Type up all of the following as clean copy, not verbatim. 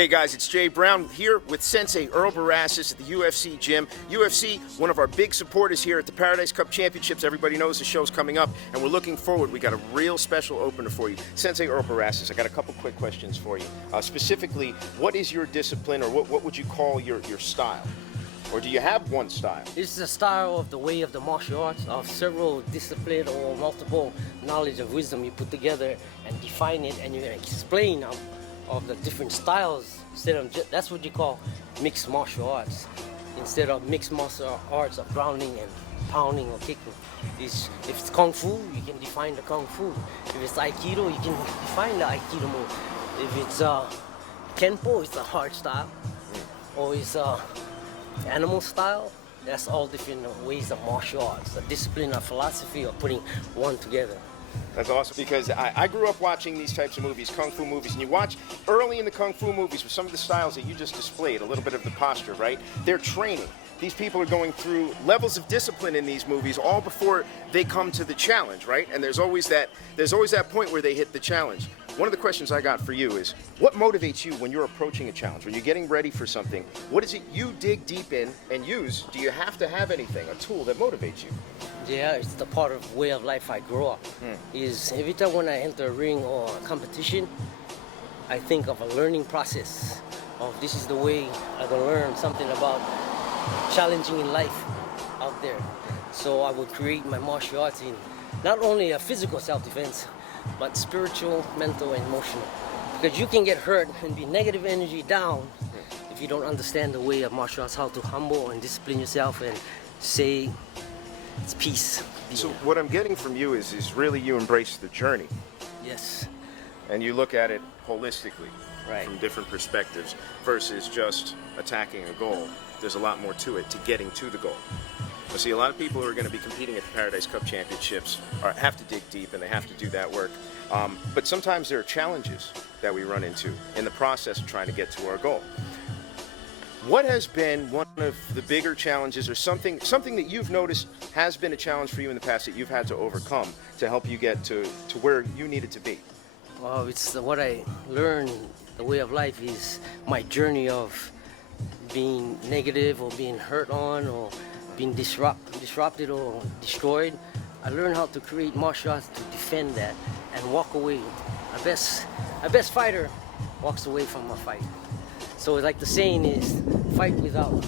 Hey guys, it's Jay Brown here with Sensei Earl Barassus at the UFC gym. UFC, one of our big supporters here at the Paradise Cup Championships. Everybody knows the show's coming up, and we're looking forward. We got a real special opener for you. Sensei Earl Barassus, I got a couple quick questions for you. Specifically, what is your discipline, or what would you call your style? Or do you have one style? It's the style of the way of the martial arts, of several discipline or multiple knowledge of wisdom you put together and define it, and you explain of the different styles. Instead of that's what you call mixed martial arts. Instead of mixed martial arts of grounding and pounding or kicking. If it's kung fu, you can define the kung fu. If it's aikido, you can define the aikido move. If it's kenpo, it's a hard style. Or it's animal style. That's all different ways of martial arts, a discipline, a philosophy of putting one together. That's awesome, because I grew up watching these types of movies, kung fu movies, and you watch early in the kung fu movies with some of the styles that you just displayed, a little bit of the posture, right? They're training. These people are going through levels of discipline in these movies all before they come to the challenge, right? And there's always that point where they hit the challenge. One of the questions I got for you is, what motivates you when you're approaching a challenge, when you're getting ready for something? What is it you dig deep in and use? Do you have to have anything, a tool that motivates you? Yeah, it's the part of way of life I grew up. Is every time when I enter a ring or a competition, I think of a learning process of this is the way I can learn something about challenging in life out there. So I would create my martial arts in not only a physical self-defense, but spiritual, mental, and emotional. Because you can get hurt and be negative energy down if you don't understand the way of martial arts, how to humble and discipline yourself and say it's peace. So what I'm getting from you is really you embrace the journey. Yes. And you look at it holistically, Right. from different perspectives, versus just attacking a goal. There's a lot more to it, to getting to the goal. But see, a lot of people who are going to be competing at the Paradise Cup Championships have to dig deep, and they have to do that work. But sometimes there are challenges that we run into in the process of trying to get to our goal. What has been one of the bigger challenges, or something that you've noticed has been a challenge for you in the past that you've had to overcome to help you get to where you needed to be? Well, it's what I learned, the way of life is my journey of being negative or being hurt on or being disrupted or destroyed. I learned how to create martial arts to defend that and walk away. A best fighter walks away from a fight. So like the saying is, fight without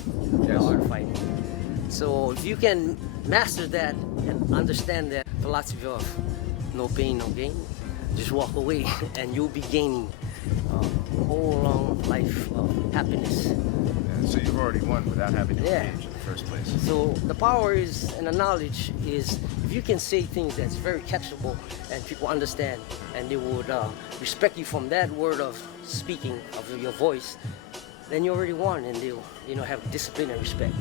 the art of fighting. So if you can master that and understand that philosophy of no pain, no gain, just walk away and you'll be gaining a whole long life of happiness. Yeah, so you've already won without having to engage in the first place. So the power is, and the knowledge is, if you can say things that's very catchable and people understand and they would respect you from that word of speaking of your voice, then you already won, and they'll have discipline and respect.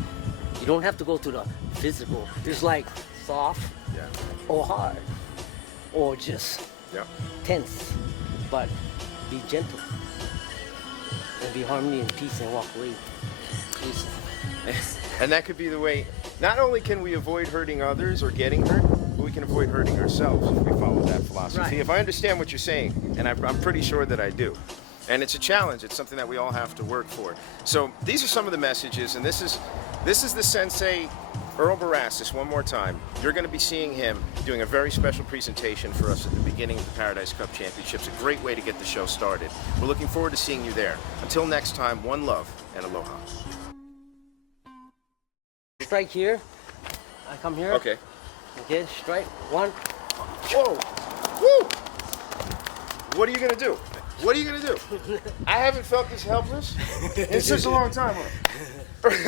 You don't have to go to the physical. It's like soft or hard or just tense, but be gentle and be harmony and peace and walk away. And that could be the way, not only can we avoid hurting others or getting hurt, but we can avoid hurting ourselves if we follow that philosophy. Right. If I understand what you're saying, and I'm pretty sure that I do. And it's a challenge, it's something that we all have to work for. So these are some of the messages, and this is the Sensei Earl Barassus. One more time, you're going to be seeing him doing a very special presentation for us at the beginning of the Paradise Cup Championships. A great way to get the show started. We're looking forward to seeing you there. Until next time, one love and aloha. Strike here. I come here. Okay. Okay, strike. One. Whoa! Woo! What are you gonna do? What are you gonna do? I haven't felt this helpless in such a long time. Huh?